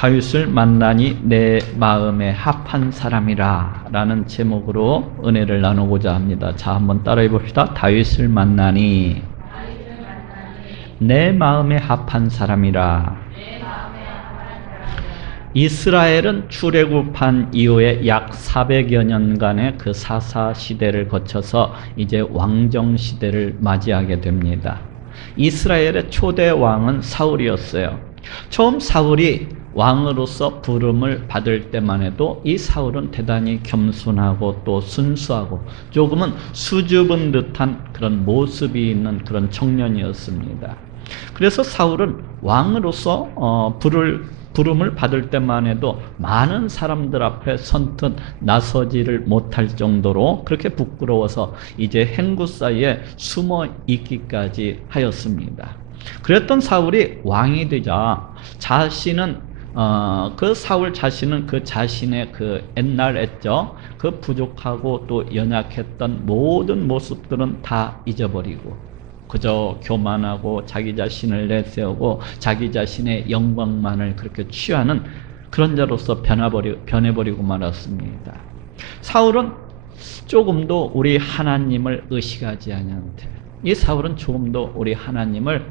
다윗을 만나니 내 마음에 합한 사람이라 라는 제목으로 은혜를 나누고자 합니다. 자, 한번 따라해 봅시다. 다윗을 만나니 내 마음에 합한 사람이라. 이스라엘은 출애굽한 이후에 약 400여 년간의 그 사사 시대를 거쳐서 이제 왕정 시대를 맞이하게 됩니다. 이스라엘의 초대 왕은 사울이었어요. 처음 사울이 왕으로서 부름을 받을 때만 해도 이 사울은 대단히 겸손하고 또 순수하고 조금은 수줍은 듯한 그런 모습이 있는 그런 청년이었습니다. 그래서 사울은 왕으로서 부름을 받을 때만 해도 많은 사람들 앞에 선뜻 나서지를 못할 정도로 그렇게 부끄러워서 이제 행구 사이에 숨어 있기까지 하였습니다. 그랬던 사울이 왕이 되자 그 사울 자신은 그 자신의 그 옛날 했죠. 그 부족하고 또 연약했던 모든 모습들은 다 잊어버리고 그저 교만하고 자기 자신을 내세우고 자기 자신의 영광만을 그렇게 취하는 그런 자로서 변해버리고 말았습니다. 사울은 조금도 우리 하나님을 의식하지 아니한 채, 이 사울은 조금도 우리 하나님을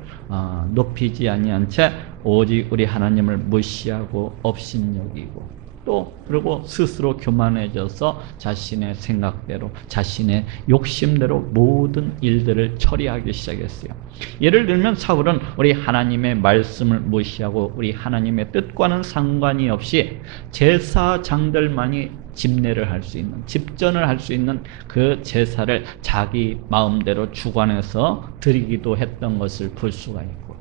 높이지 아니한 채 오직 우리 하나님을 무시하고 업신여기고 또 그리고 스스로 교만해져서 자신의 생각대로 자신의 욕심대로 모든 일들을 처리하기 시작했어요. 예를 들면 사울은 우리 하나님의 말씀을 무시하고 우리 하나님의 뜻과는 상관이 없이 제사장들만이 집례를 할 수 있는, 집전을 할 수 있는 그 제사를 자기 마음대로 주관해서 드리기도 했던 것을 볼 수가 있고,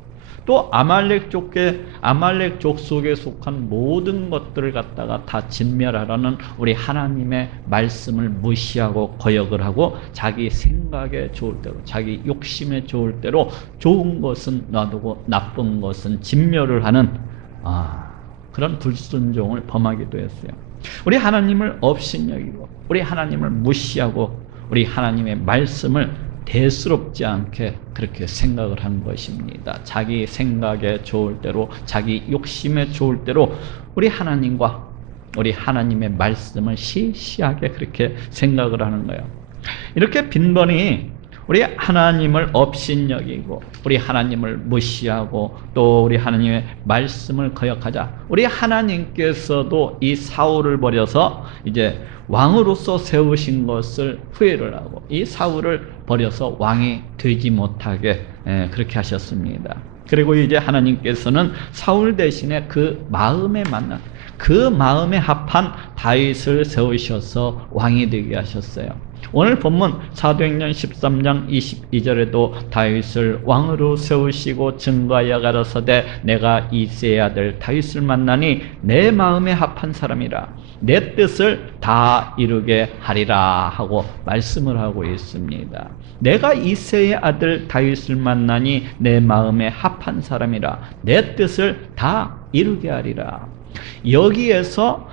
또 아말렉 족속에 속한 모든 것들을 갖다가 다 진멸하라는 우리 하나님의 말씀을 무시하고 거역을 하고 자기 생각에 좋을 대로, 자기 욕심에 좋을 대로 좋은 것은 놔두고 나쁜 것은 진멸을 하는 그런 불순종을 범하기도 했어요. 우리 하나님을 업신여기고 우리 하나님을 무시하고 우리 하나님의 말씀을 대수롭지 않게 그렇게 생각을 한 것입니다. 자기 생각에 좋을 대로 자기 욕심에 좋을 대로 우리 하나님과 우리 하나님의 말씀을 시시하게 그렇게 생각을 하는 거예요. 이렇게 빈번히 우리 하나님을 업신여기고 우리 하나님을 무시하고 또 우리 하나님의 말씀을 거역하자 우리 하나님께서도 이 사울을 버려서 이제 왕으로서 세우신 것을 후회를 하고 이 사울을 버려서 왕이 되지 못하게 그렇게 하셨습니다. 그리고 이제 하나님께서는 사울 대신에 그 마음에 맞는 그 마음에 합한 다윗을 세우셔서 왕이 되게 하셨어요. 오늘 본문 사도행전 13장 22절에도 다윗을 왕으로 세우시고 증거하여 가라사대 내가 이새의 아들 다윗을 만나니 내 마음에 합한 사람이라 내 뜻을 다 이루게 하리라 하고 말씀을 하고 있습니다. 내가 이새의 아들 다윗을 만나니 내 마음에 합한 사람이라 내 뜻을 다 이루게 하리라. 여기에서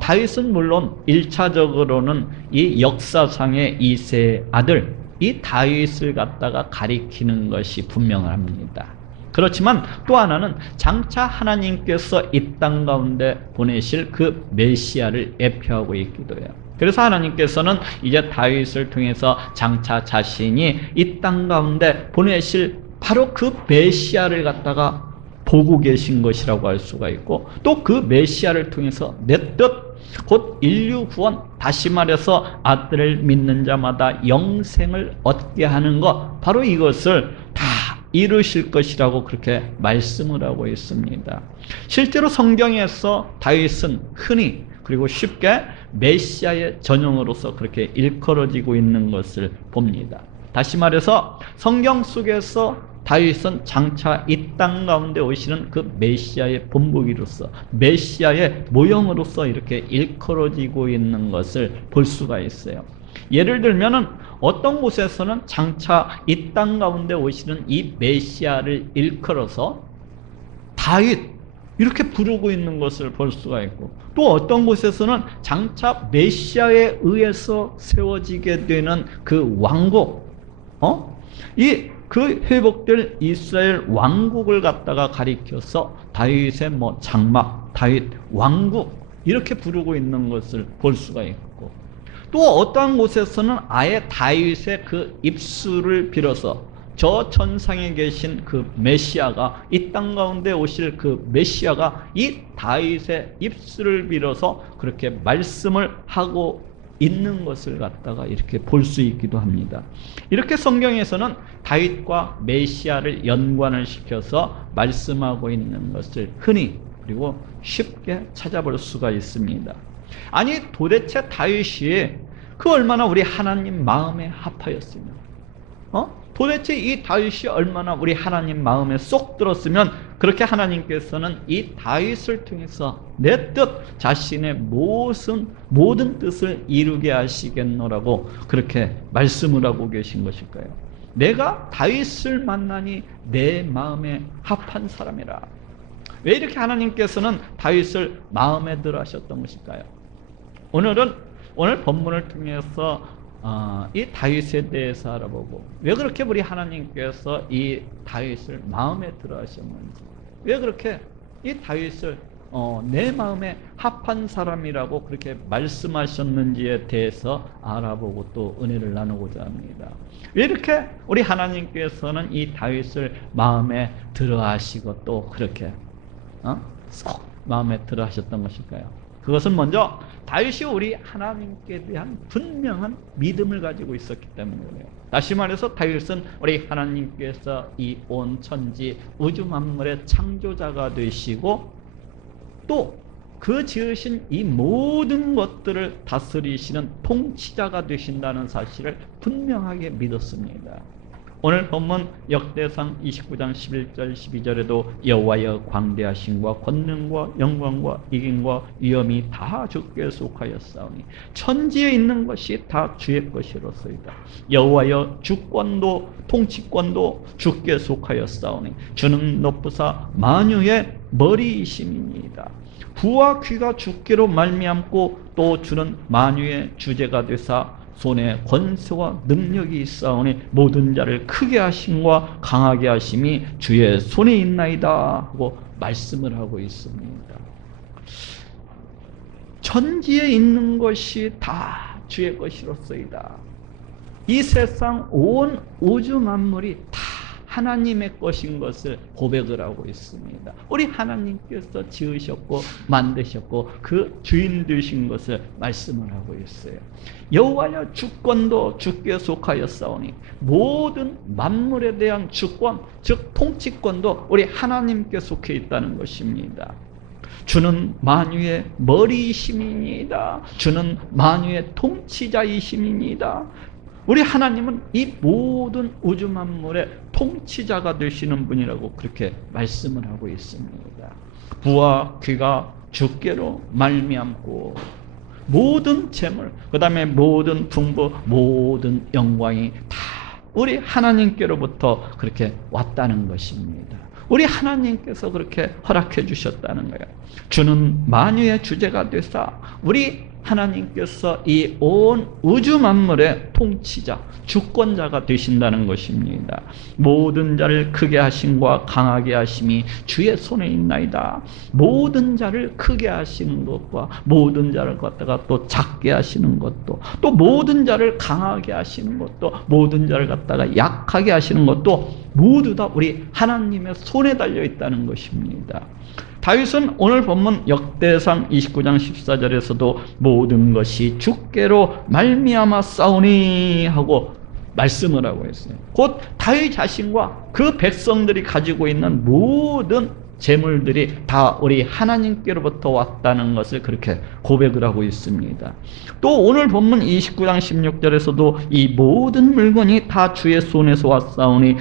다윗은 물론 1차적으로는 이 역사상의 이새의 아들 이 다윗을 갖다가 가리키는 것이 분명합니다. 그렇지만 또 하나는 장차 하나님께서 이 땅 가운데 보내실 그 메시아를 예표하고 있기도 해요. 그래서 하나님께서는 이제 다윗을 통해서 장차 자신이 이 땅 가운데 보내실 바로 그 메시아를 갖다가 보고 계신 것이라고 할 수가 있고 또 그 메시아를 통해서 내 뜻 곧 인류 구원, 다시 말해서 아들을 믿는 자마다 영생을 얻게 하는 것, 바로 이것을 다 이루실 것이라고 그렇게 말씀을 하고 있습니다. 실제로 성경에서 다윗은 흔히 그리고 쉽게 메시아의 전형으로서 그렇게 일컬어지고 있는 것을 봅니다. 다시 말해서 성경 속에서 다윗은 장차 이 땅 가운데 오시는 그 메시아의 본보기로서 메시아의 모형으로서 이렇게 일컬어지고 있는 것을 볼 수가 있어요. 예를 들면은 어떤 곳에서는 장차 이 땅 가운데 오시는 이 메시아를 일컬어서 다윗 이렇게 부르고 있는 것을 볼 수가 있고 또 어떤 곳에서는 장차 메시아에 의해서 세워지게 되는 그 왕국 이 그 회복될 이스라엘 왕국을 갖다가 가리켜서 다윗의 뭐 장막, 다윗 왕국 이렇게 부르고 있는 것을 볼 수가 있고, 또 어떠한 곳에서는 아예 다윗의 그 입술을 빌어서 저 천상에 계신 그 메시아가, 이 땅 가운데 오실 그 메시아가 이 다윗의 입술을 빌어서 그렇게 말씀을 하고 있는 것을 갖다가 이렇게 볼 수 있기도 합니다. 이렇게 성경에서는 다윗과 메시아를 연관을 시켜서 말씀하고 있는 것을 흔히 그리고 쉽게 찾아볼 수가 있습니다. 아니 도대체 다윗이 그 얼마나 우리 하나님 마음에 합하였으면, 도대체 이 다윗이 얼마나 우리 하나님 마음에 쏙 들었으면 그렇게 하나님께서는 이 다윗을 통해서 내 뜻, 자신의 모든 뜻을 이루게 하시겠노라고 그렇게 말씀을 하고 계신 것일까요? 내가 다윗을 만나니 내 마음에 합한 사람이라. 왜 이렇게 하나님께서는 다윗을 마음에 들어 하셨던 것일까요? 오늘 본문을 통해서 이 다윗에 대해서 알아보고, 왜 그렇게 우리 하나님께서 이 다윗을 마음에 들어 하셨는지, 왜 그렇게 이 다윗을 내 마음에 합한 사람이라고 그렇게 말씀하셨는지에 대해서 알아보고 또 은혜를 나누고자 합니다. 왜 이렇게 우리 하나님께서는 이 다윗을 마음에 들어 하시고 또 그렇게 쏙 마음에 들어 하셨던 것일까요? 그것은 먼저 다윗이 우리 하나님께 대한 분명한 믿음을 가지고 있었기 때문에 그래요. 다시 말해서 다윗은 우리 하나님께서 이 온 천지 우주 만물의 창조자가 되시고 또 그 지으신 이 모든 것들을 다스리시는 통치자가 되신다는 사실을 분명하게 믿었습니다. 오늘 본문 역대상 29장 11절 12절에도 여호와여 광대하심과 권능과 영광과 이김과 위엄이 다 주께 속하였사오니 천지에 있는 것이 다 주의 것이로소이다. 여호와여 주권도 통치권도 주께 속하였사오니 주는 높으사 만유의 머리이심이니이다. 부와 귀가 주께로 말미암고 또 주는 만유의 주제가 되사 손에 권세와 능력이 있사오니 모든 자를 크게 하심과 강하게 하심이 주의 손에 있나이다 하고 말씀을 하고 있습니다. 천지에 있는 것이 다 주의 것이로소이다. 이 세상 온 우주 만물이 다 하나님의 것인 것을 고백을 하고 있습니다. 우리 하나님께서 지으셨고 만드셨고 그 주인 되신 것을 말씀을 하고 있어요. 여호와여 주권도 주께 속하였사오니 모든 만물에 대한 주권, 즉 통치권도 우리 하나님께 속해 있다는 것입니다. 주는 만유의 머리이심이니이다. 주는 만유의 통치자이심이니이다. 우리 하나님은 이 모든 우주 만물의 통치자가 되시는 분이라고 그렇게 말씀을 하고 있습니다. 부와 귀가 주께로 말미암고 모든 재물, 그 다음에 모든 풍부, 모든 영광이 다 우리 하나님께로부터 그렇게 왔다는 것입니다. 우리 하나님께서 그렇게 허락해 주셨다는 거예요. 주는 만유의 주제가 되사 우리 하나님께서 이 온 우주 만물의 통치자, 주권자가 되신다는 것입니다. 모든 자를 크게 하심과 강하게 하심이 주의 손에 있나이다. 모든 자를 크게 하시는 것과 모든 자를 갖다가 또 작게 하시는 것도, 또 모든 자를 강하게 하시는 것도, 모든 자를 갖다가 약하게 하시는 것도 모두 다 우리 하나님의 손에 달려 있다는 것입니다. 다윗은 오늘 본문 역대상 29장 14절에서도 모든 것이 주께로 말미암아 싸우니 하고 말씀을 하고 있어요. 곧 다윗 자신과 그 백성들이 가지고 있는 모든 재물들이 다 우리 하나님께로부터 왔다는 것을 그렇게 고백을 하고 있습니다. 또 오늘 본문 29장 16절에서도 이 모든 물건이 다 주의 손에서 왔사오니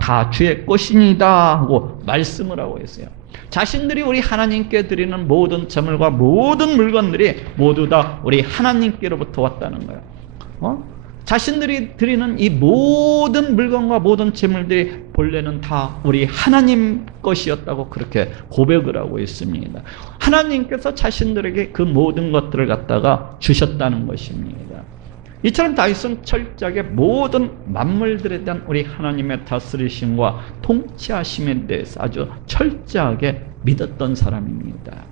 다 주의 것이니다 하고 말씀을 하고 있어요. 자신들이 우리 하나님께 드리는 모든 재물과 모든 물건들이 모두 다 우리 하나님께로부터 왔다는 거예요. 자신들이 드리는 이 모든 물건과 모든 재물들이 본래는 다 우리 하나님 것이었다고 그렇게 고백을 하고 있습니다. 하나님께서 자신들에게 그 모든 것들을 갖다가 주셨다는 것입니다. 이처럼 다윗은 철저하게 모든 만물들에 대한 우리 하나님의 다스리심과 통치하심에 대해서 아주 철저하게 믿었던 사람입니다.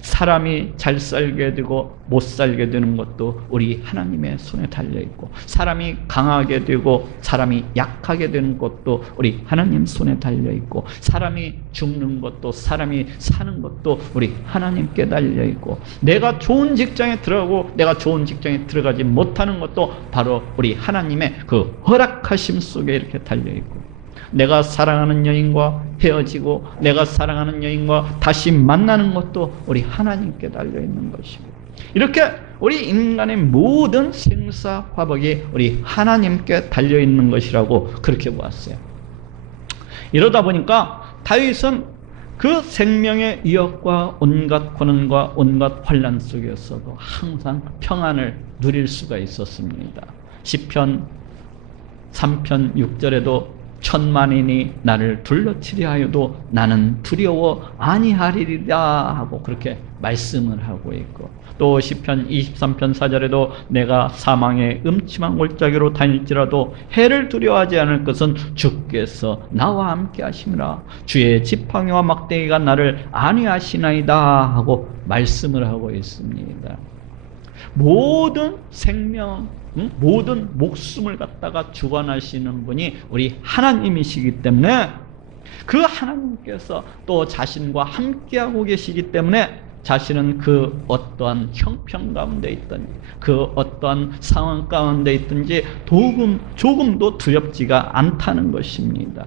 사람이 잘 살게 되고 못 살게 되는 것도 우리 하나님의 손에 달려있고, 사람이 강하게 되고 사람이 약하게 되는 것도 우리 하나님 손에 달려있고, 사람이 죽는 것도 사람이 사는 것도 우리 하나님께 달려있고, 내가 좋은 직장에 들어가고 내가 좋은 직장에 들어가지 못하는 것도 바로 우리 하나님의 그 허락하심 속에 이렇게 달려있고, 내가 사랑하는 여인과 헤어지고 내가 사랑하는 여인과 다시 만나는 것도 우리 하나님께 달려있는 것이고, 이렇게 우리 인간의 모든 생사화복이 우리 하나님께 달려있는 것이라고 그렇게 보았어요. 이러다 보니까 다윗은 그 생명의 위협과 온갖 고난과 온갖 환난 속에서도 항상 평안을 누릴 수가 있었습니다. 시편 3편 6절에도 천만인이 나를 둘러치려 하여도 나는 두려워 아니하리라 하고 그렇게 말씀을 하고 있고, 또 시편 23편 4절에도 내가 사망의 음침한 골짜기로 다닐지라도 해를 두려워하지 않을 것은 주께서 나와 함께 하심이라, 주의 지팡이와 막대기가 나를 안위하시나이다 하고 말씀을 하고 있습니다. 모든 생명, 모든 목숨을 갖다가 주관하시는 분이 우리 하나님이시기 때문에, 그 하나님께서 또 자신과 함께하고 계시기 때문에 자신은 그 어떠한 형편 가운데 있든지 그 어떠한 상황 가운데 있든지 조금도 두렵지가 않다는 것입니다.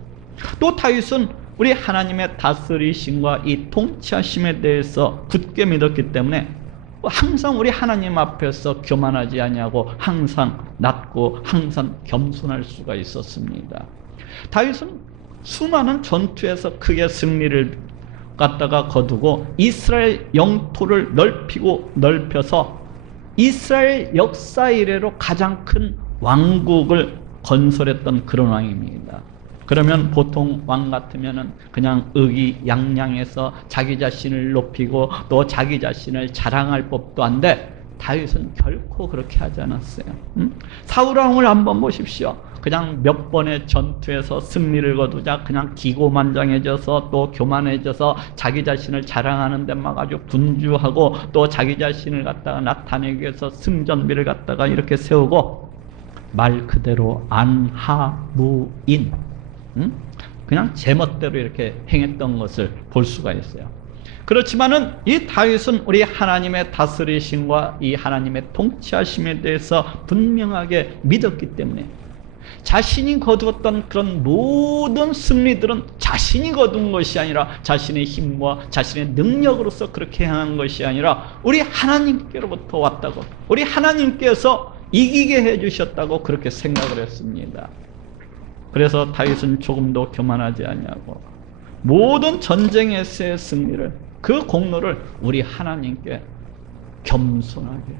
또 다윗은 우리 하나님의 다스리심과 이 통치하심에 대해서 굳게 믿었기 때문에 항상 우리 하나님 앞에서 교만하지 아니하고 항상 낮고 항상 겸손할 수가 있었습니다. 다윗은 수많은 전투에서 크게 승리를 갖다가 거두고 이스라엘 영토를 넓혀서 이스라엘 역사 이래로 가장 큰 왕국을 건설했던 그런 왕입니다. 그러면 보통 왕 같으면은 그냥 의기양양해서 자기 자신을 높이고 또 자기 자신을 자랑할 법도 한데, 다윗은 결코 그렇게 하지 않았어요. 사울 왕을 한번 보십시오. 그냥 몇 번의 전투에서 승리를 거두자 그냥 기고만장해져서 또 교만해져서 자기 자신을 자랑하는 데 막 아주 분주하고, 또 자기 자신을 갖다가 나타내기 위해서 승전비를 갖다가 이렇게 세우고, 말 그대로 안하무인, 그냥 제멋대로 이렇게 행했던 것을 볼 수가 있어요. 그렇지만은 이 다윗은 우리 하나님의 다스리심과 이 하나님의 통치하심에 대해서 분명하게 믿었기 때문에, 자신이 거두었던 그런 모든 승리들은 자신이 거둔 것이 아니라 자신의 힘과 자신의 능력으로서 그렇게 행한 것이 아니라 우리 하나님께로부터 왔다고, 우리 하나님께서 이기게 해주셨다고 그렇게 생각을 했습니다. 그래서 다윗은 조금도 교만하지 아니하고 모든 전쟁에서의 승리를, 그 공로를 우리 하나님께 겸손하게,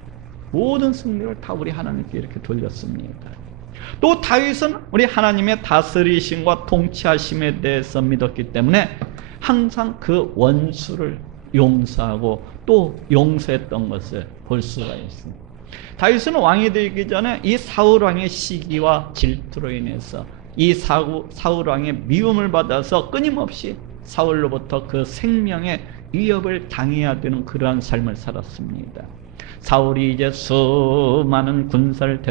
모든 승리를 다 우리 하나님께 이렇게 돌렸습니다. 또 다윗은 우리 하나님의 다스리심과 통치하심에 대해서 믿었기 때문에 항상 그 원수를 용서하고 또 용서했던 것을 볼 수가 있습니다. 다윗은 왕이 되기 전에 이 사울 왕의 시기와 질투로 인해서 이 사울 왕의 미움을 받아서 끊임없이 사울로부터 그 생명의 위협을 당해야 되는 그러한 삶을 살았습니다. 사울이 이제 수많은 군사를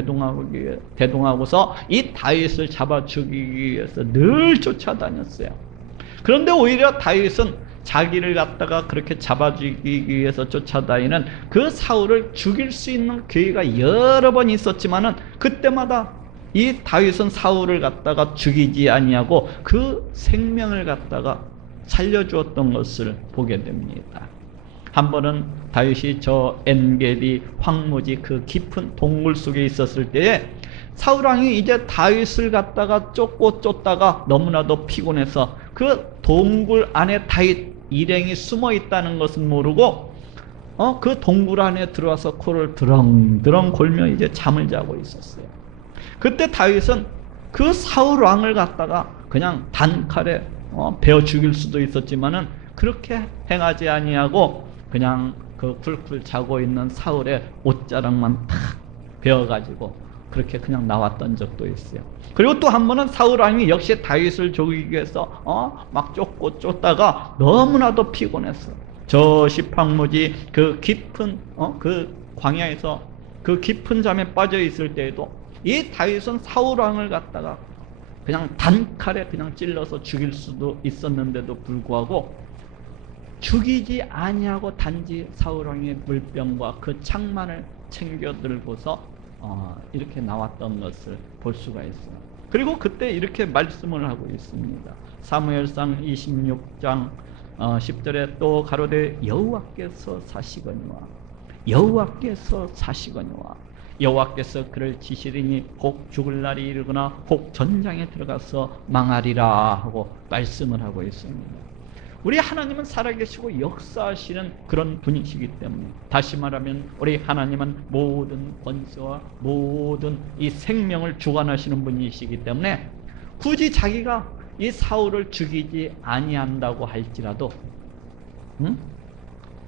대동하고서 이 다윗을 잡아 죽이기 위해서 늘 쫓아다녔어요. 그런데 오히려 다윗은 자기를 갖다가 그렇게 잡아 죽이기 위해서 쫓아다니는 그 사울을 죽일 수 있는 기회가 여러 번 있었지만은 그때마다 이 다윗은 사울을 갖다가 죽이지 아니하고 그 생명을 갖다가 살려주었던 것을 보게 됩니다. 한 번은 다윗이 저 엔게디 황무지 그 깊은 동굴 속에 있었을 때에 사울왕이 이제 다윗을 갖다가 쫓다가 너무나도 피곤해서 그 동굴 안에 다윗 일행이 숨어 있다는 것은 모르고 그 동굴 안에 들어와서 코를 드렁드렁 골며 이제 잠을 자고 있었어요. 그때 다윗은 그 사울 왕을 갖다가 그냥 단칼에 베어 죽일 수도 있었지만은 그렇게 행하지 아니하고 그냥 그 쿨쿨 자고 있는 사울의 옷자락만 탁 배워가지고 그렇게 그냥 나왔던 적도 있어요. 그리고 또 한 번은 사울 왕이 역시 다윗을 죽이기 위해서 막 쫓다가 너무나도 피곤했어. 저 시팡무지 그 깊은 그 광야에서 그 깊은 잠에 빠져 있을 때에도 이 다윗은 사울 왕을 갖다가 그냥 단칼에 그냥 찔러서 죽일 수도 있었는데도 불구하고 죽이지 아니하고 단지 사울 왕의 물병과 그 창만을 챙겨 들고서 이렇게 나왔던 것을 볼 수가 있어요. 그리고 그때 이렇게 말씀을 하고 있습니다. 사무엘상 26장 10절에 또 가로되 여호와께서 사시거니와 여호와께서 사시거니와 여호와께서 그를 치시리니 혹 죽을 날이 이르거나 혹 전장에 들어가서 망하리라 하고 말씀을 하고 있습니다. 우리 하나님은 살아계시고 역사하시는 그런 분이시기 때문에, 다시 말하면 우리 하나님은 모든 권세와 모든 이 생명을 주관하시는 분이시기 때문에 굳이 자기가 이 사울을 죽이지 아니한다고 할지라도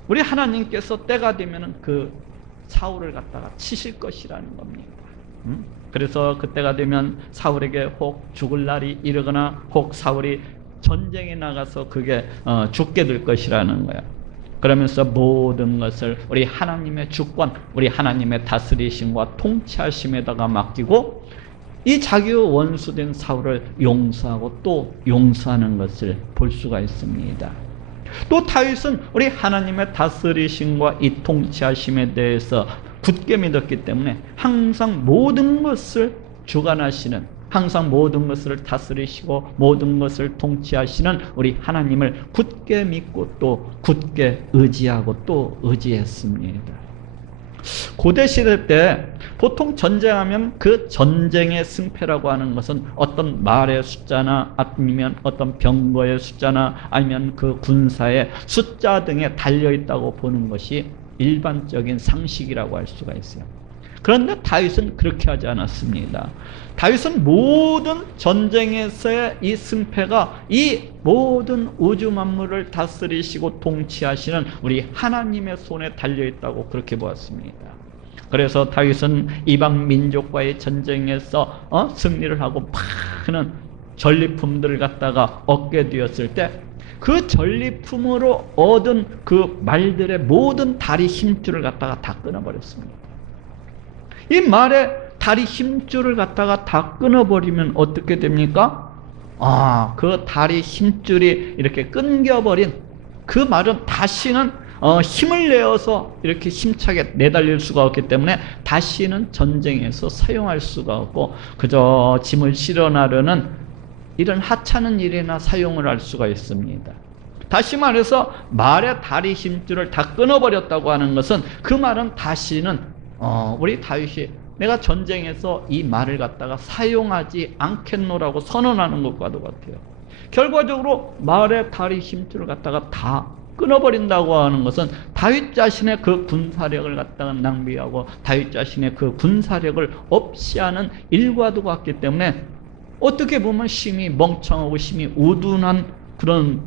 우리 하나님께서 때가 되면 그 사울을 갖다가 치실 것이라는 겁니다. 그래서 그때가 되면 사울에게 혹 죽을 날이 이르거나 혹 사울이 전쟁에 나가서 그게 죽게 될 것이라는 거야. 그러면서 모든 것을 우리 하나님의 주권, 우리 하나님의 다스리심과 통치하심에다가 맡기고 이 자기의 원수된 사울을 용서하고 또 용서하는 것을 볼 수가 있습니다. 또 다윗은 우리 하나님의 다스리심과 이 통치하심에 대해서 굳게 믿었기 때문에 항상 모든 것을 주관하시는, 항상 모든 것을 다스리시고 모든 것을 통치하시는 우리 하나님을 굳게 믿고 또 굳게 의지하고 또 의지했습니다. 고대 시대 때 보통 전쟁하면 그 전쟁의 승패라고 하는 것은 어떤 말의 숫자나 아니면 어떤 병거의 숫자나 아니면 그 군사의 숫자 등에 달려있다고 보는 것이 일반적인 상식이라고 할 수가 있어요. 그런데 다윗은 그렇게 하지 않았습니다. 다윗은 모든 전쟁에서의 이 승패가 이 모든 우주 만물을 다스리시고 통치하시는 우리 하나님의 손에 달려있다고 그렇게 보았습니다. 그래서 다윗은 이방 민족과의 전쟁에서 승리를 하고 많은 전리품들을 갖다가 얻게 되었을 때 그 전리품으로 얻은 그 말들의 모든 다리 힘줄을 갖다가 다 끊어버렸습니다. 이 말의 다리 힘줄을 갖다가 다 끊어버리면 어떻게 됩니까? 그 다리 힘줄이 이렇게 끊겨버린 그 말은 다시는 힘을 내어서 이렇게 힘차게 내달릴 수가 없기 때문에 다시는 전쟁에서 사용할 수가 없고 그저 짐을 실어 나르는 이런 하찮은 일이나 사용을 할 수가 있습니다. 다시 말해서 말의 다리 힘줄을 다 끊어버렸다고 하는 것은 그 말은 다시는 우리 다윗이 내가 전쟁에서 이 말을 갖다가 사용하지 않겠노라고 선언하는 것과도 같아요. 결과적으로 말의 다리 힘줄을 갖다가 다 끊어버린다고 하는 것은 다윗 자신의 그 군사력을 갖다가 낭비하고 다윗 자신의 그 군사력을 없이 하는 일과도 같기 때문에 어떻게 보면 심히 멍청하고 심히 우둔한 그런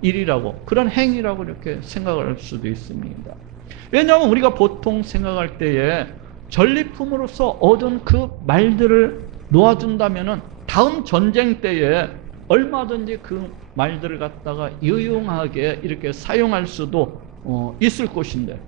일이라고, 그런 행위라고 이렇게 생각을 할 수도 있습니다. 왜냐하면 우리가 보통 생각할 때에 전리품으로서 얻은 그 말들을 놓아준다면은 다음 전쟁 때에 얼마든지 그 말들을 갖다가 유용하게 이렇게 사용할 수도 있을 것인데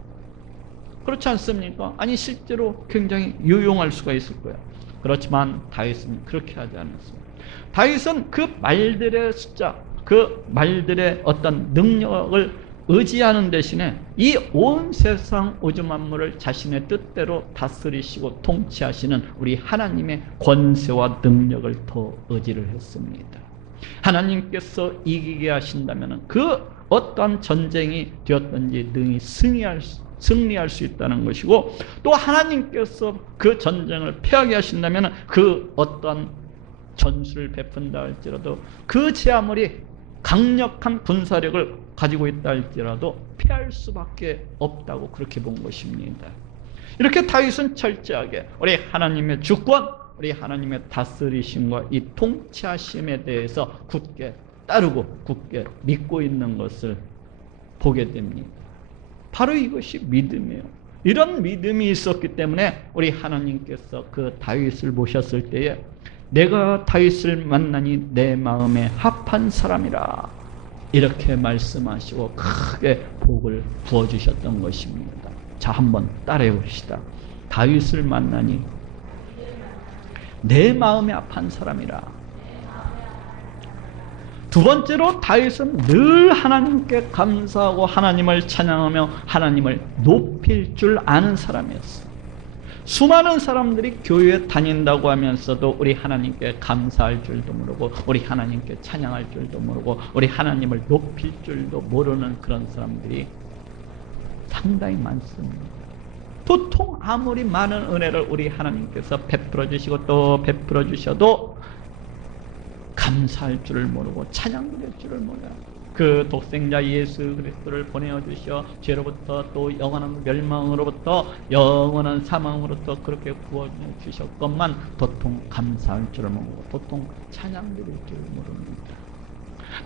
그렇지 않습니까? 아니 실제로 굉장히 유용할 수가 있을 거야. 그렇지만 다윗은 그렇게 하지 않았습니다. 다윗은 그 말들의 숫자, 그 말들의 어떤 능력을 의지하는 대신에 이 온 세상 우주 만물을 자신의 뜻대로 다스리시고 통치하시는 우리 하나님의 권세와 능력을 더 의지를 했습니다. 하나님께서 이기게 하신다면 그 어떤 전쟁이 되었든지 능히 승리할 수 있다는 것이고, 또 하나님께서 그 전쟁을 패하게 하신다면 그 어떤 전술을 베푼다 할지라도 그 제 아무리 강력한 군사력을 가지고 있다 할지라도 피할 수밖에 없다고 그렇게 본 것입니다. 이렇게 다윗은 철저하게 우리 하나님의 주권, 우리 하나님의 다스리심과 이 통치하심에 대해서 굳게 따르고 굳게 믿고 있는 것을 보게 됩니다. 바로 이것이 믿음이에요. 이런 믿음이 있었기 때문에 우리 하나님께서 그 다윗을 보셨을 때에 내가 다윗을 만나니 내 마음에 합한 사람이라 이렇게 말씀하시고 크게 복을 부어주셨던 것입니다. 자, 한번 따라해 봅시다. 다윗을 만나니 내 마음에 합한 사람이라. 두 번째로 다윗은 늘 하나님께 감사하고 하나님을 찬양하며 하나님을 높일 줄 아는 사람이었어요. 수많은 사람들이 교회에 다닌다고 하면서도 우리 하나님께 감사할 줄도 모르고 우리 하나님께 찬양할 줄도 모르고 우리 하나님을 높일 줄도 모르는 그런 사람들이 상당히 많습니다. 보통 아무리 많은 은혜를 우리 하나님께서 베풀어 주시고 또 베풀어 주셔도 감사할 줄을 모르고 찬양드릴 줄을 몰라요. 그 독생자 예수 그리스도를 보내어 주시어 죄로부터 또 영원한 멸망으로부터 영원한 사망으로부터 그렇게 구워 주셨건만 도통 감사할 줄을 모르고 도통 찬양드릴 줄을 모릅니다.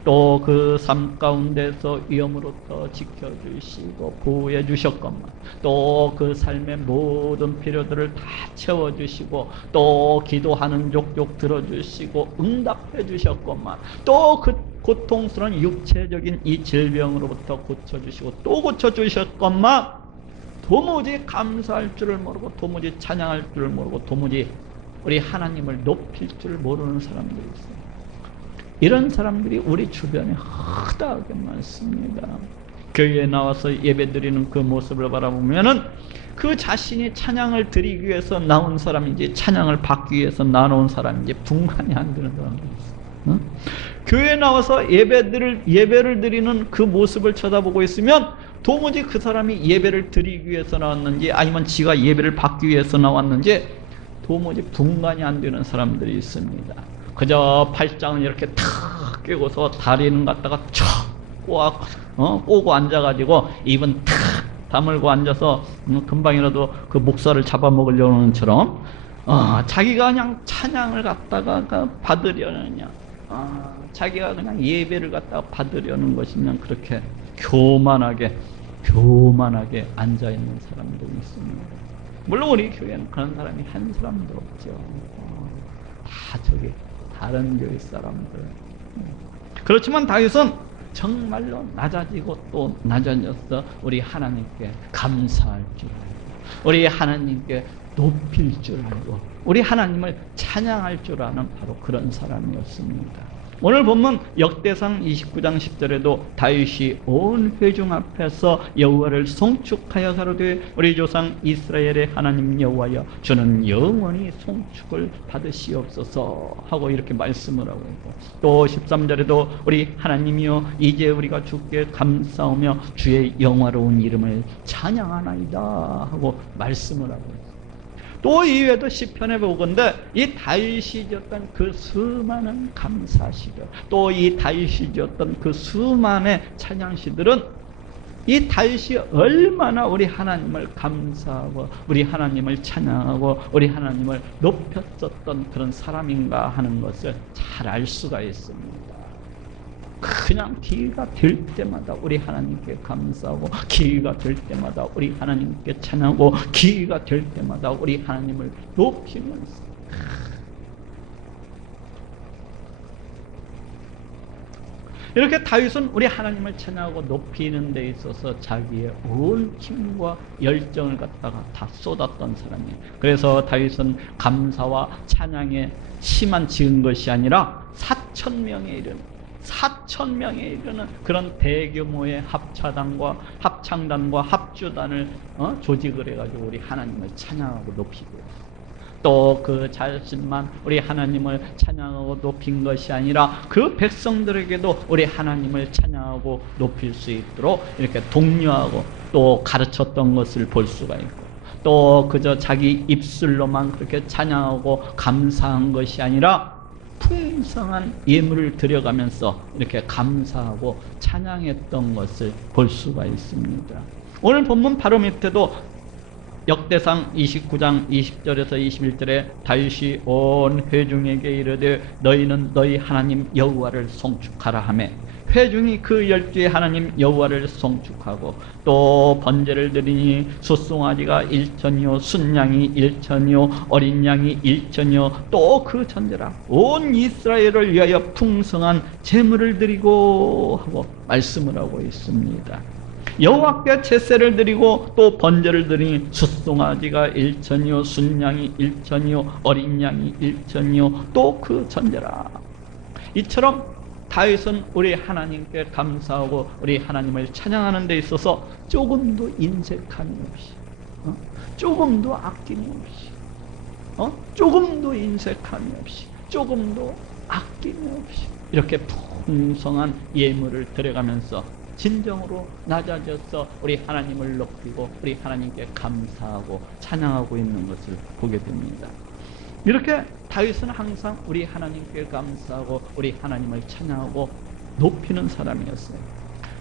또 그 삶 가운데서 위험으로부터 지켜주시고 보호해 주셨건만 또 그 삶의 모든 필요들을 다 채워주시고 또 기도하는 족족 들어주시고 응답해 주셨건만 또 그 고통스러운 육체적인 이 질병으로부터 고쳐주시고 또 고쳐주셨건만 도무지 감사할 줄을 모르고 도무지 찬양할 줄을 모르고 도무지 우리 하나님을 높일 줄 모르는 사람들이 있어요. 이런 사람들이 우리 주변에 허다하게 많습니다. 교회에 나와서 예배드리는 그 모습을 바라보면은 그 자신이 찬양을 드리기 위해서 나온 사람인지 찬양을 받기 위해서 나온 사람인지 분간이 안 되는 사람들이 있어요. 응? 교회에 나와서 예배를 드리는 그 모습을 쳐다보고 있으면 도무지 그 사람이 예배를 드리기 위해서 나왔는지 아니면 지가 예배를 받기 위해서 나왔는지 도무지 분간이 안 되는 사람들이 있습니다. 그저 팔짱을 이렇게 탁 끼고서 다리는 갖다가 촥 꼬고 앉아가지고 입은 탁 다물고 앉아서 금방이라도 그 목살을 잡아먹으려는 것처럼 자기가 그냥 찬양을 갖다가 받으려느냐 자기가 그냥 예배를 갖다가 받으려는 것이 그냥 그렇게 교만하게 앉아있는 사람들이 있습니다. 물론 우리 교회는 그런 사람이 한 사람도 없죠. 다 저기 다른 교회 사람들. 그렇지만 다윗은 정말로 낮아지고 또 낮아져서 우리 하나님께 감사할 줄 알고 우리 하나님께 높일 줄 알고 우리 하나님을 찬양할 줄 아는 바로 그런 사람이었습니다. 오늘 보면 역대상 29장 10절에도 다윗이 온 회중 앞에서 여호와를 송축하여 가로되 우리 조상 이스라엘의 하나님 여호와여 주는 영원히 송축을 받으시옵소서 하고 이렇게 말씀을 하고 있고 또 13절에도 우리 하나님이여 이제 우리가 주께 감사하며 주의 영화로운 이름을 찬양하나이다 하고 말씀을 하고 있습니다. 또 이외에도 시편에 보건대 이 다윗이 지었던 그 수많은 감사시들 또 이 다윗이 지었던 그 수많은 찬양시들은 이 다윗이 얼마나 우리 하나님을 감사하고 우리 하나님을 찬양하고 우리 하나님을 높였었던 그런 사람인가 하는 것을 잘 알 수가 있습니다. 그냥 기회가 될 때마다 우리 하나님께 감사하고 기회가 될 때마다 우리 하나님께 찬양하고 기회가 될 때마다 우리 하나님을 높이면서 이렇게 다윗은 우리 하나님을 찬양하고 높이는 데 있어서 자기의 온 힘과 열정을 갖다가 다 쏟았던 사람이에요. 그래서 다윗은 감사와 찬양에 힘만 지은 것이 아니라 4,000명에 이르는 그런 대규모의 합창단과 합주단을 조직을 해가지고 우리 하나님을 찬양하고 높이고 또 그 자신만 우리 하나님을 찬양하고 높인 것이 아니라 그 백성들에게도 우리 하나님을 찬양하고 높일 수 있도록 이렇게 독려하고 또 가르쳤던 것을 볼 수가 있고 또 그저 자기 입술로만 그렇게 찬양하고 감사한 것이 아니라 풍성한 예물을 드려가면서 이렇게 감사하고 찬양했던 것을 볼 수가 있습니다. 오늘 본문 바로 밑에도 역대상 29장 20절에서 21절에 다윗이 온 회중에게 이르되 너희는 너희 하나님 여호와를 송축하라 하매 회중이 그 12의 하나님 여호와를 송축하고 또 번제를 드리니 숫송아지가 1천이요 순양이 1천이요 어린 양이 1천이요 또 그 전제라 온 이스라엘을 위하여 풍성한 제물을 드리고 하고 말씀을 하고 있습니다. 여호와께 제사를 드리고 또 번제를 드리니 숫송아지가 1천이요 순양이 1천이요 어린 양이 1천이요 또 그 전제라. 이처럼 다윗은 우리 하나님께 감사하고 우리 하나님을 찬양하는 데 있어서 조금도 인색함이 없이 조금도 아낌이 없이 조금도 인색함이 없이 조금도 아낌이 없이 이렇게 풍성한 예물을 드려가면서 진정으로 낮아져서 우리 하나님을 높이고 우리 하나님께 감사하고 찬양하고 있는 것을 보게 됩니다. 이렇게 다윗은 항상 우리 하나님께 감사하고 우리 하나님을 찬양하고 높이는 사람이었어요.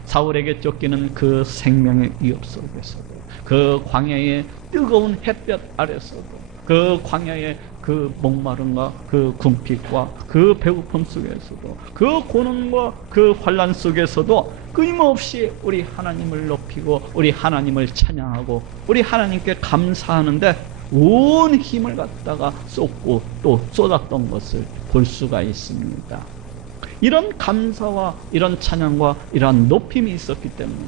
사울에게 쫓기는 그 생명의 위협 속에서도 그 광야의 뜨거운 햇볕 아래서도 그 광야의 그 목마름과 그 궁핍과 그 배고픔 속에서도 그 고난과 그 환난 속에서도 끊임없이 우리 하나님을 높이고 우리 하나님을 찬양하고 우리 하나님께 감사하는데 온 힘을 갖다가 쏟고 또 쏟았던 것을 볼 수가 있습니다. 이런 감사와 이런 찬양과 이러한 높임이 있었기 때문에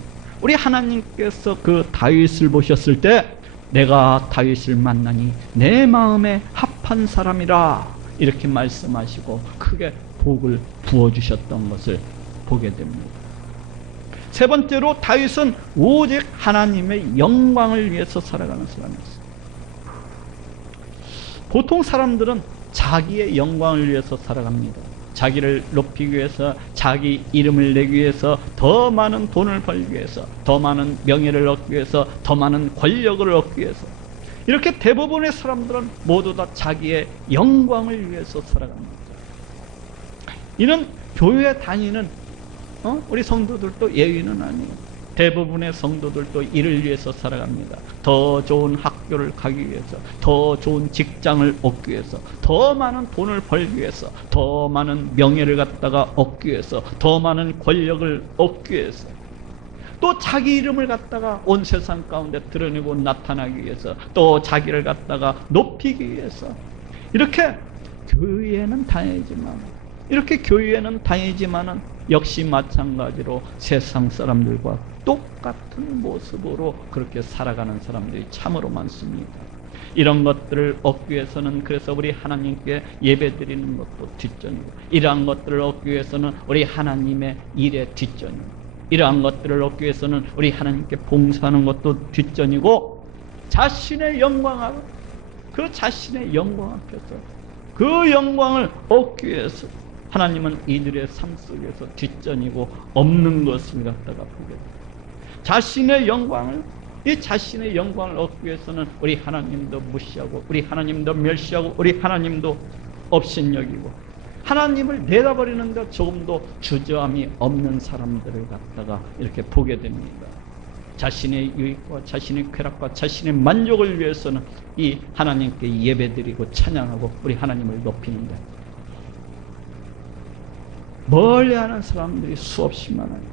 우리 하나님께서 그 다윗을 보셨을 때 내가 다윗을 만나니 내 마음에 합한 사람이라 이렇게 말씀하시고 크게 복을 부어주셨던 것을 보게 됩니다. 세 번째로 다윗은 오직 하나님의 영광을 위해서 살아가는 사람이었어요. 보통 사람들은 자기의 영광을 위해서 살아갑니다. 자기를 높이기 위해서, 자기 이름을 내기 위해서, 더 많은 돈을 벌기 위해서, 더 많은 명예를 얻기 위해서, 더 많은 권력을 얻기 위해서 이렇게 대부분의 사람들은 모두 다 자기의 영광을 위해서 살아갑니다. 이는 교회에 다니는 우리 성도들도 예외는 아니에요. 대부분의 성도들도 이를 위해서 살아갑니다. 더 좋은 학교를 가기 위해서, 더 좋은 직장을 얻기 위해서, 더 많은 돈을 벌기 위해서, 더 많은 명예를 갖다가 얻기 위해서, 더 많은 권력을 얻기 위해서, 또 자기 이름을 갖다가 온 세상 가운데 드러내고 나타나기 위해서, 또 자기를 갖다가 높이기 위해서 이렇게 교회에는 다니지만은 역시 마찬가지로 세상 사람들과 똑같은 모습으로 그렇게 살아가는 사람들이 참으로 많습니다. 이런 것들을 얻기 위해서는 그래서 우리 하나님께 예배드리는 것도 뒷전이고, 이러한 것들을 얻기 위해서는 우리 하나님의 일에 뒷전이고, 이러한 것들을 얻기 위해서는 우리 하나님께 봉사하는 것도 뒷전이고, 자신의 영광 앞에서 그 영광을 얻기 위해서 하나님은 이들의 삶 속에서 뒷전이고 없는 것을 갖다가 보게 됩니다. 자신의 영광을 얻기 위해서는 우리 하나님도 무시하고, 우리 하나님도 멸시하고, 우리 하나님도 업신여기고, 하나님을 내다버리는데 조금도 주저함이 없는 사람들을 갖다가 이렇게 보게 됩니다. 자신의 유익과 자신의 쾌락과 자신의 만족을 위해서는 이 하나님께 예배드리고 찬양하고 우리 하나님을 높이는데 멀리하는 사람들이 수없이 많아요.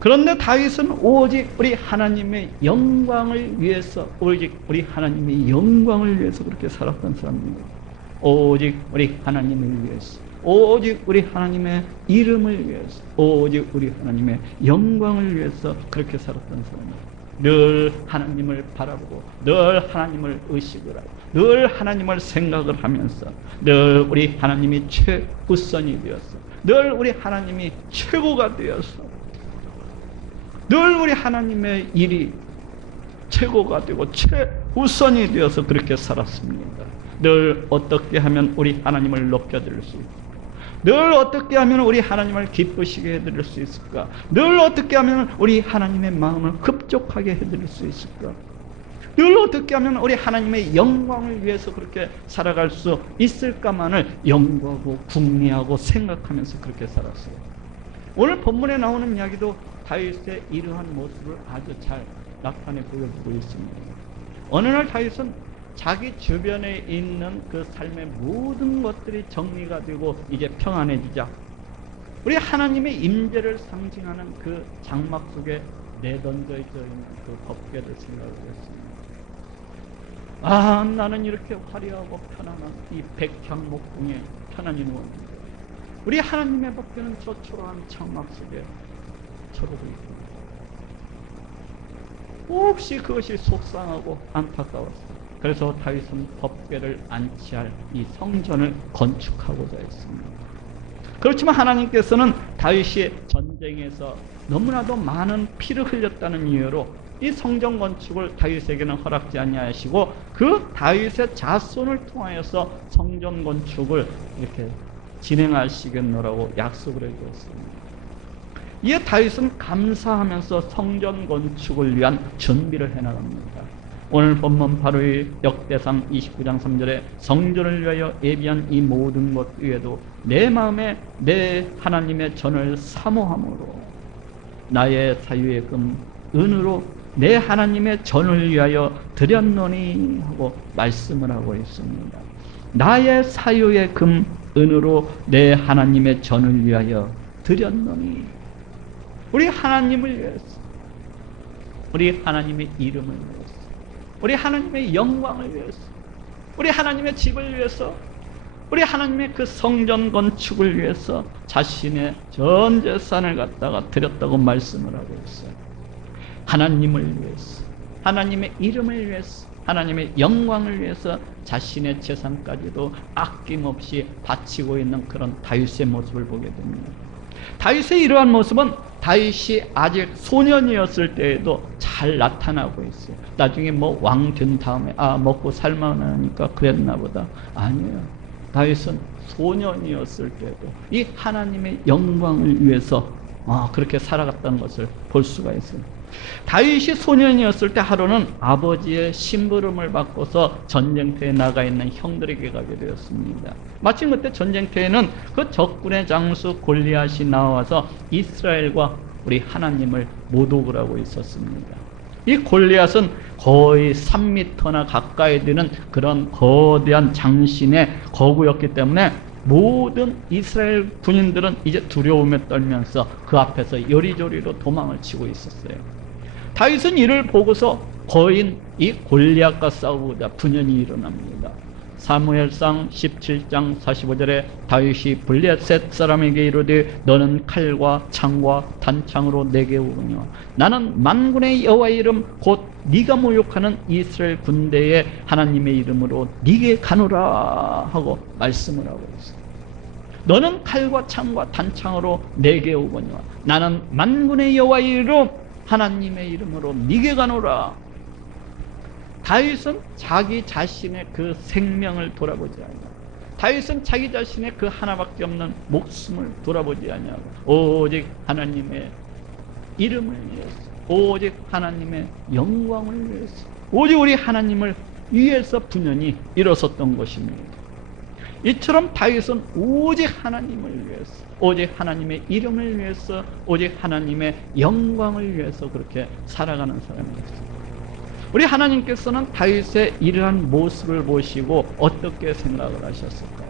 그런데 다윗은 오직 우리 하나님의 영광을 위해서, 오직 우리 하나님의 영광을 위해서 그렇게 살았던 사람입니다. 오직 우리 하나님을 위해서, 오직 우리 하나님의 이름을 위해서, 오직 우리 하나님의 영광을 위해서 그렇게 살았던 사람입니다. 늘 하나님을 바라보고, 늘 하나님을 의식을 하고, 늘 하나님을 생각을 하면서, 늘 우리 하나님이 최우선이 되었어, 늘 우리 하나님이 최고가 되었어, 늘 우리 하나님의 일이 최고가 되고 최우선이 되어서 그렇게 살았습니다. 늘 어떻게 하면 우리 하나님을 높여드릴 수 있을까? 늘 어떻게 하면 우리 하나님을 기쁘시게 해드릴 수 있을까? 늘 어떻게 하면 우리 하나님의 마음을 흡족하게 해드릴 수 있을까? 늘 어떻게 하면 우리 하나님의 영광을 위해서 그렇게 살아갈 수 있을까만을 연구하고 궁리하고 생각하면서 그렇게 살았어요. 오늘 본문에 나오는 이야기도 다윗의 이러한 모습을 아주 잘 나타내 보여주고 있습니다. 어느 날 다윗은 자기 주변에 있는 그 삶의 모든 것들이 정리가 되고 이제 평안해지자 우리 하나님의 임재를 상징하는 그 장막 속에 내던져 있는 그 법궤를 생각을 했습니다. 아, 나는 이렇게 화려하고 편안한 이 백향목궁에 편안히 누웠는데 우리 하나님의 법궤는 저 초라한 장막 속에 저러고 있고 혹시 그것이 속상하고 안타까웠어요. 그래서 다윗은 법궤를 안치할 이 성전을 건축하고자 했습니다. 그렇지만 하나님께서는 다윗이 전쟁에서 너무나도 많은 피를 흘렸다는 이유로 이 성전 건축을 다윗에게는 허락지 아니하시고 그 다윗의 자손을 통하여서 성전 건축을 이렇게 진행하시겠노라고 약속을 해주었습니다. 이에 다윗은 감사하면서 성전 건축을 위한 준비를 해나갑니다. 오늘 본문 바로 이 역대상 29장 3절에 성전을 위하여 예비한 이 모든 것 위에도 내 마음에 내 하나님의 전을 사모함으로 나의 사유의 금 은으로 내 하나님의 전을 위하여 드렸노니 하고 말씀을 하고 있습니다. 나의 사유의 금 은으로 내 하나님의 전을 위하여 드렸노니 우리 하나님을 위해서 우리 하나님의 이름을 위해서 우리 하나님의 영광을 위해서 우리 하나님의 집을 위해서 우리 하나님의 그 성전 건축을 위해서 자신의 전 재산을 갖다가 드렸다고 말씀을 하고 있어요. 하나님을 위해서 하나님의 이름을 위해서 하나님의 영광을 위해서 자신의 재산까지도 아낌없이 바치고 있는 그런 다윗의 모습을 보게 됩니다. 다윗의 이러한 모습은 다윗이 아직 소년이었을 때에도 잘 나타나고 있어요. 나중에 뭐 왕 된 다음에 먹고 살만하니까 그랬나 보다. 아니에요. 다윗은 소년이었을 때도 이 하나님의 영광을 위해서 그렇게 살아갔다는 것을 볼 수가 있어요. 다윗이 소년이었을 때 하루는 아버지의 심부름을 받고서 전쟁터에 나가 있는 형들에게 가게 되었습니다. 마침 그때 전쟁터에는 그 적군의 장수 골리앗이 나와서 이스라엘과 우리 하나님을 모독을 하고 있었습니다. 이 골리앗은 거의 3m나 가까이 되는 그런 거대한 장신의 거구였기 때문에 모든 이스라엘 군인들은 이제 두려움에 떨면서 그 앞에서 요리조리로 도망을 치고 있었어요. 다윗은 이를 보고서 거인 이 골리앗과 싸우고자 분연히 일어납니다. 사무엘상 17장 45절에 다윗이 블레셋 사람에게 이르되 너는 칼과 창과 단창으로 내게 오거니와 나는 만군의 여호와의 이름 곧 네가 모욕하는 이스라엘 군대의 하나님의 이름으로 네게 가노라 하고 말씀을 하고 있어요. 너는 칼과 창과 단창으로 내게 오거니와 나는 만군의 여호와의 이름 하나님의 이름으로 네게 가노라. 다윗은 자기 자신의 그 생명을 돌아보지 아니하고 다윗은 자기 자신의 그 하나밖에 없는 목숨을 돌아보지 아니하고 오직 하나님의 이름을 위해서 오직 하나님의 영광을 위해서 오직 우리 하나님을 위해서 분연히 일어섰던 것입니다. 이처럼 다윗은 오직 하나님을 위해서 오직 하나님의 이름을 위해서 오직 하나님의 영광을 위해서 그렇게 살아가는 사람이었습니다. 우리 하나님께서는 다윗의 이러한 모습을 보시고 어떻게 생각을 하셨을까요?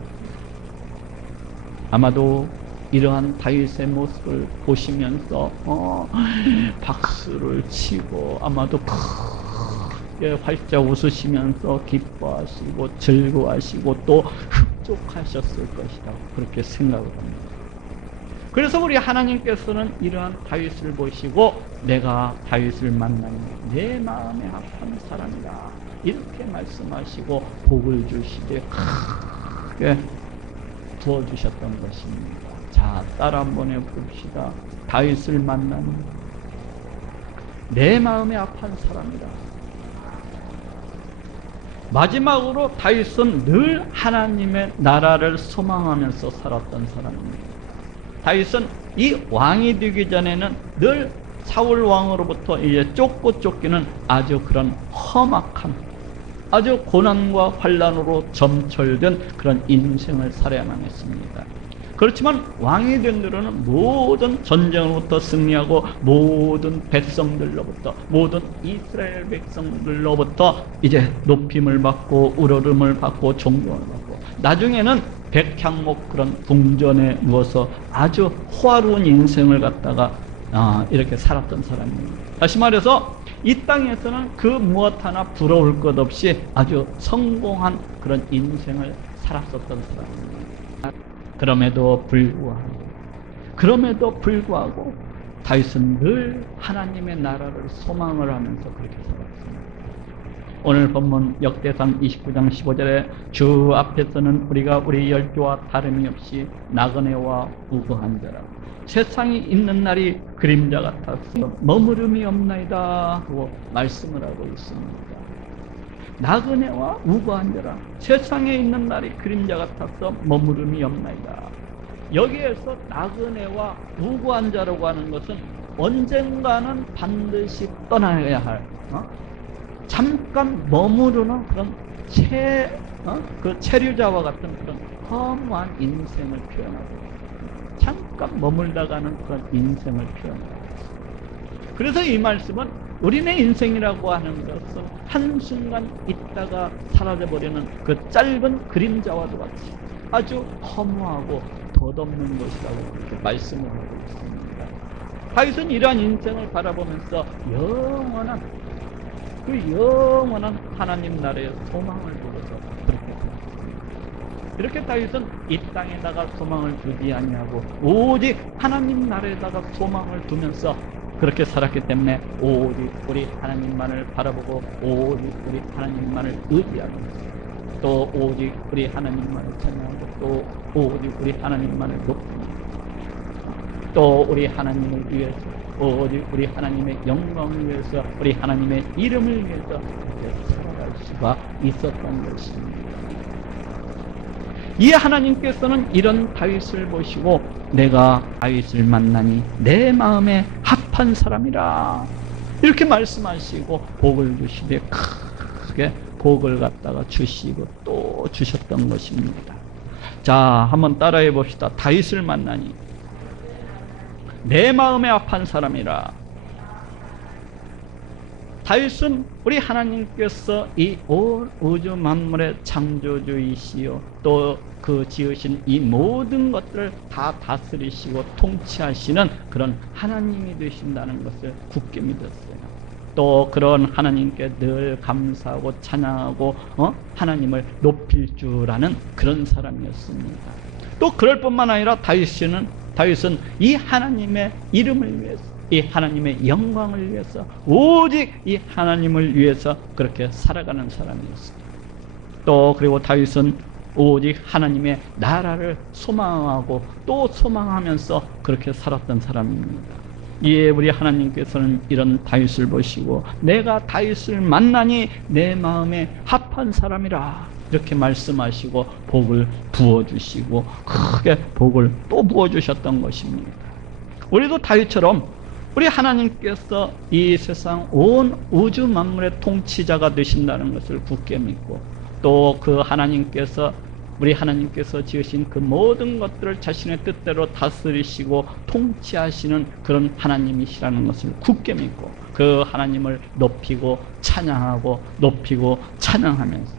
아마도 이러한 다윗의 모습을 보시면서 박수를 치고 아마도 크게 활짝 웃으시면서 기뻐하시고 즐거워하시고 또 흡족하셨을 것이다 그렇게 생각을 합니다. 그래서 우리 하나님께서는 이러한 다윗을 보시고 내가 다윗을 만나니 내 마음에 합한 사람이다 이렇게 말씀하시고 복을 주시되 크게 부어주셨던 것입니다. 자, 따라 한번 해봅시다. 다윗을 만나니 내 마음에 합한 사람이다. 마지막으로 다윗은 늘 하나님의 나라를 소망하면서 살았던 사람입니다. 다윗은 이 왕이 되기 전에는 늘 사울 왕으로부터 이제 쫓고 쫓기는 아주 그런 험악한 아주 고난과 환난으로 점철된 그런 인생을 살아야만 했습니다. 그렇지만 왕이 된 뒤로는 모든 전쟁으로부터 승리하고 모든 백성들로부터, 모든 이스라엘 백성들로부터 이제 높임을 받고 우러름을 받고 존경을 받고, 나중에는 백향목 그런 궁전에 누워서 아주 호화로운 인생을 갖다가 이렇게 살았던 사람입니다. 다시 말해서 이 땅에서는 그 무엇 하나 부러울 것 없이 아주 성공한 그런 인생을 살았었던 사람입니다. 그럼에도 불구하고 다윗은 늘 하나님의 나라를 소망을 하면서 그렇게 살았습니다. 오늘 본문 역대상 29장 15절에 주 앞에서는 우리가 우리 열조와 다름이 없이 나그네와 우거한 자라, 세상이 있는 날이 그림자 같아서 머무름이 없나이다 하고 말씀을 하고 있습니다. 나그네와 우거한 자라, 세상에 있는 날이 그림자 같아서 머무름이 없나이다. 여기에서 나그네와 우거한 자라고 하는 것은 언젠가는 반드시 떠나야 할, 잠깐 머무르는 그런 그 체류자와 같은 그런 허무한 인생을 표현하고, 잠깐 머물다가는 그런 인생을 표현하고. 그래서 이 말씀은 우리네 인생이라고 하는 것은 한순간 있다가 사라져버리는 그 짧은 그림자와도 같이 아주 허무하고 덧없는 것이라고 그렇게 말씀을 하고 있습니다. 다윗은 이러한 인생을 바라보면서 영원한 하나님 나라의 소망을 두고서 그렇게 살았습니다. 이렇게 다윗은 이 땅에다가 소망을 두지 아니하고 오직 하나님 나라에다가 소망을 두면서 그렇게 살았기 때문에 오직 우리 하나님만을 바라보고 오직 우리 하나님만을 의지하면서 또 오직 우리 하나님만을 찬양하고 또 오직 우리 하나님만을 높이고 또 우리 하나님을 위해서 오직 우리 하나님의 영광을 위해서 우리 하나님의 이름을 위해서 그렇게 살아갈 수가 있었던 것입니다. 이 하나님께서는 이런 다윗을 보시고 내가 다윗을 만나니 내 마음에 합한 사람이라 이렇게 말씀하시고 복을 주시되 크게 복을 갖다가 주시고 또 주셨던 것입니다. 자, 한번 따라해 봅시다. 다윗을 만나니 내 마음에 합한 사람이라. 다윗은 우리 하나님께서 이 온 우주 만물의 창조주이시요 또 그 지으신 이 모든 것들을 다 다스리시고 통치하시는 그런 하나님이 되신다는 것을 굳게 믿었어요. 또 그런 하나님께 늘 감사하고 찬양하고 하나님을 높일 줄 아는 그런 사람이었습니다. 또 그럴 뿐만 아니라 다윗은 이 하나님의 이름을 위해서, 이 하나님의 영광을 위해서, 오직 이 하나님을 위해서 그렇게 살아가는 사람이었습니다. 또 그리고 다윗은 오직 하나님의 나라를 소망하고 또 소망하면서 그렇게 살았던 사람입니다. 이에 우리 하나님께서는 이런 다윗을 보시고 내가 다윗을 만나니 내 마음에 합한 사람이라 이렇게 말씀하시고 복을 부어주시고 크게 복을 또 부어주셨던 것입니다. 우리도 다윗처럼 우리 하나님께서 이 세상 온 우주 만물의 통치자가 되신다는 것을 굳게 믿고 또 그 우리 하나님께서 지으신 그 모든 것들을 자신의 뜻대로 다스리시고 통치하시는 그런 하나님이시라는 것을 굳게 믿고 그 하나님을 높이고 찬양하고 높이고 찬양하면서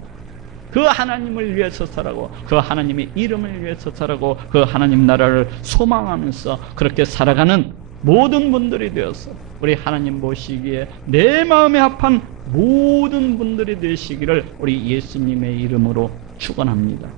그 하나님을 위해서 살아고 그 하나님의 이름을 위해서 살아고 그 하나님 나라를 소망하면서 그렇게 살아가는 모든 분들이 되어서 우리 하나님 보시기에 내 마음에 합한 모든 분들이 되시기를 우리 예수님의 이름으로 축원합니다.